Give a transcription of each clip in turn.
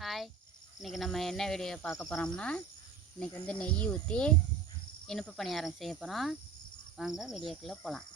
Hi, இன்றைக்கி நம்ம என்ன வீடியோ பார்க்க போகிறோம்னா, இன்றைக்கி வந்து நெய் ஊற்றி இனிப்பு பணியாரம் செய்ய போகிறோம். வாங்க வீடியோக்குள்ளே போகலாம்.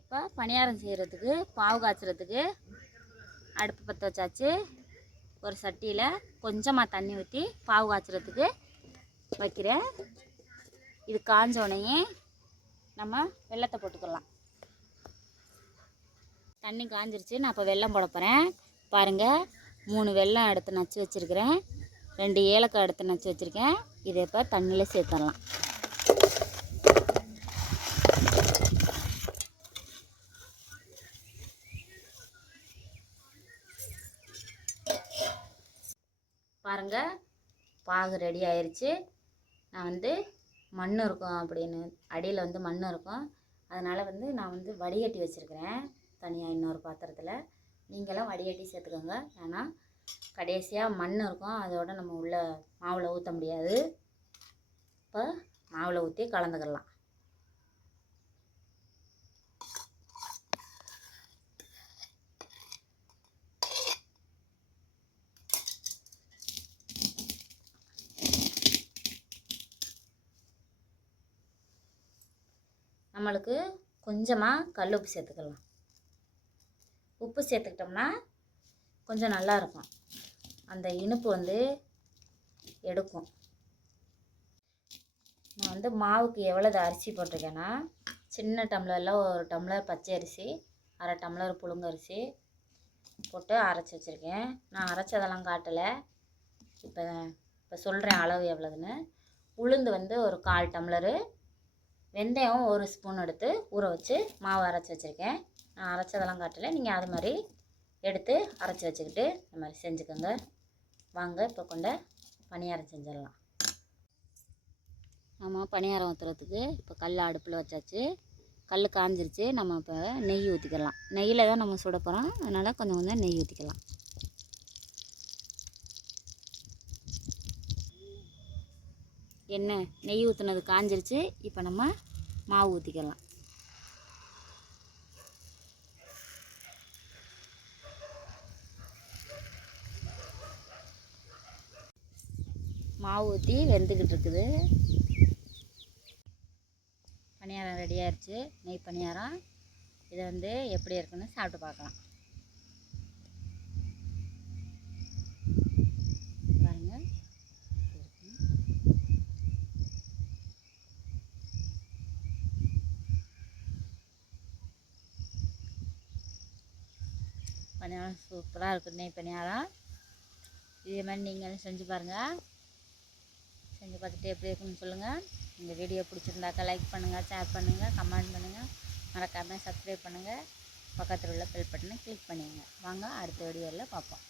இப்போ பணியாரம் செய்கிறதுக்கு பாவு காய்ச்சறதுக்கு அடுப்பு பற்ற வச்சாச்சு. ஒரு சட்டியில் கொஞ்சமாக தண்ணி ஊற்றி பாவு காய்ச்சறதுக்கு வைக்கிறேன். இது காஞ்சோடனே நம்ம வெல்லத்தை போட்டுக்கலாம். தண்ணி காஞ்சிருச்சு. நான் இப்போ வெல்லம் போட போகிறேன். பாருங்கள், 3 வெல்லம் எடுத்து நச்சு வச்சுருக்கிறேன். 2 ஏலக்காய் எடுத்து நச்சு வச்சுருக்கேன். இதை இப்போ தண்ணியில் சேர்த்துடலாம். பாருங்கள், பாகு ரெடி ஆயிடுச்சு. நான் வந்து மண் இருக்கும் அப்படின்னு அடியில் வந்து மண் இருக்கும், அதனால் வந்து நான் வந்து வடிகட்டி வச்சுருக்கிறேன் தனியாக இன்னொரு பாத்திரத்தில். நீங்களாம் வடிகட்டி சேர்த்துக்கோங்க. ஏன்னா கடைசியாக மண் இருக்கும், அதோட நம்ம உள்ள மாவில் ஊற்ற முடியாது. இப்போ மாவில் ஊற்றி கலந்துக்கலாம். நம்மளுக்கு கொஞ்சமாக கல் உப்பு சேர்த்துக்கலாம். உப்பு சேர்த்துக்கிட்டோம்னா கொஞ்சம் நல்லாயிருக்கும், அந்த இனிப்பு வந்து எடுக்கும். நான் வந்து மாவுக்கு எவ்வளவு அரிசி போட்டிருக்கேன்னா, சின்ன டம்ளரில் 1 டம்ளர் பச்சை அரிசி, 1/2 டம்ளர் புழுங்கரிசி போட்டு அரைச்சி வச்சுருக்கேன். நான் அரைச்சதெல்லாம் காட்டலை. இப்போ சொல்கிறேன் அளவு எவ்வளோதுன்னு. உளுந்து வந்து ஒரு 1/4 டம்ளரு, வெந்தயம் 1 ஸ்பூன் எடுத்து ஊற வச்சு மாவு அரைச்சி வச்சுருக்கேன். நான் அரைச்சதெல்லாம் காட்டலை, நீங்கள் அது மாதிரி எடுத்து அரைச்சி வச்சுக்கிட்டு இந்த மாதிரி செஞ்சுக்கோங்க. வாங்க இப்போ கொண்ட பணியாரம் செஞ்சிடலாம். நம்ம பணியாரம் ஊற்றுறதுக்கு இப்போ கல் அடுப்பில் வச்சாச்சு. கல் காஞ்சிருச்சு. நம்ம இப்போ நெய் ஊற்றிக்கலாம். நெய்யில் தான் நம்ம சுட போகிறோம், அதனால் கொஞ்சம் கொஞ்சம் நெய் ஊற்றிக்கலாம். எண்ணெய் நெய் ஊற்றுனது காஞ்சிருச்சு. இப்போ நம்ம மாவு ஊற்றிக்கலாம். மாவு ஊற்றி வெந்துக்கிட்டு இருக்குது. பணியாரம் ரெடி ஆயிடுச்சு, நெய் பணியாரம். இதை வந்து எப்படி இருக்குன்னு சாப்பிட்டு பார்க்கலாம். பணியாரம் சூப்பராக இருக்கும். நெய் பணியாரம் இதே மாதிரி நீங்களும் செஞ்சு பாருங்கள். செஞ்சு பார்த்துட்டு எப்படி இருக்குன்னு சொல்லுங்கள். இந்த வீடியோ பிடிச்சிருந்தாக்கா லைக் பண்ணுங்கள், ஷேர் பண்ணுங்கள், கமெண்ட் பண்ணுங்கள், மறக்காமல் சப்ஸ்கிரைப் பண்ணுங்கள். பக்கத்தில் உள்ள பெல் பட்டனை கிளிக் பண்ணிடுங்க. வாங்க அடுத்த வீடியோவில் பார்ப்போம்.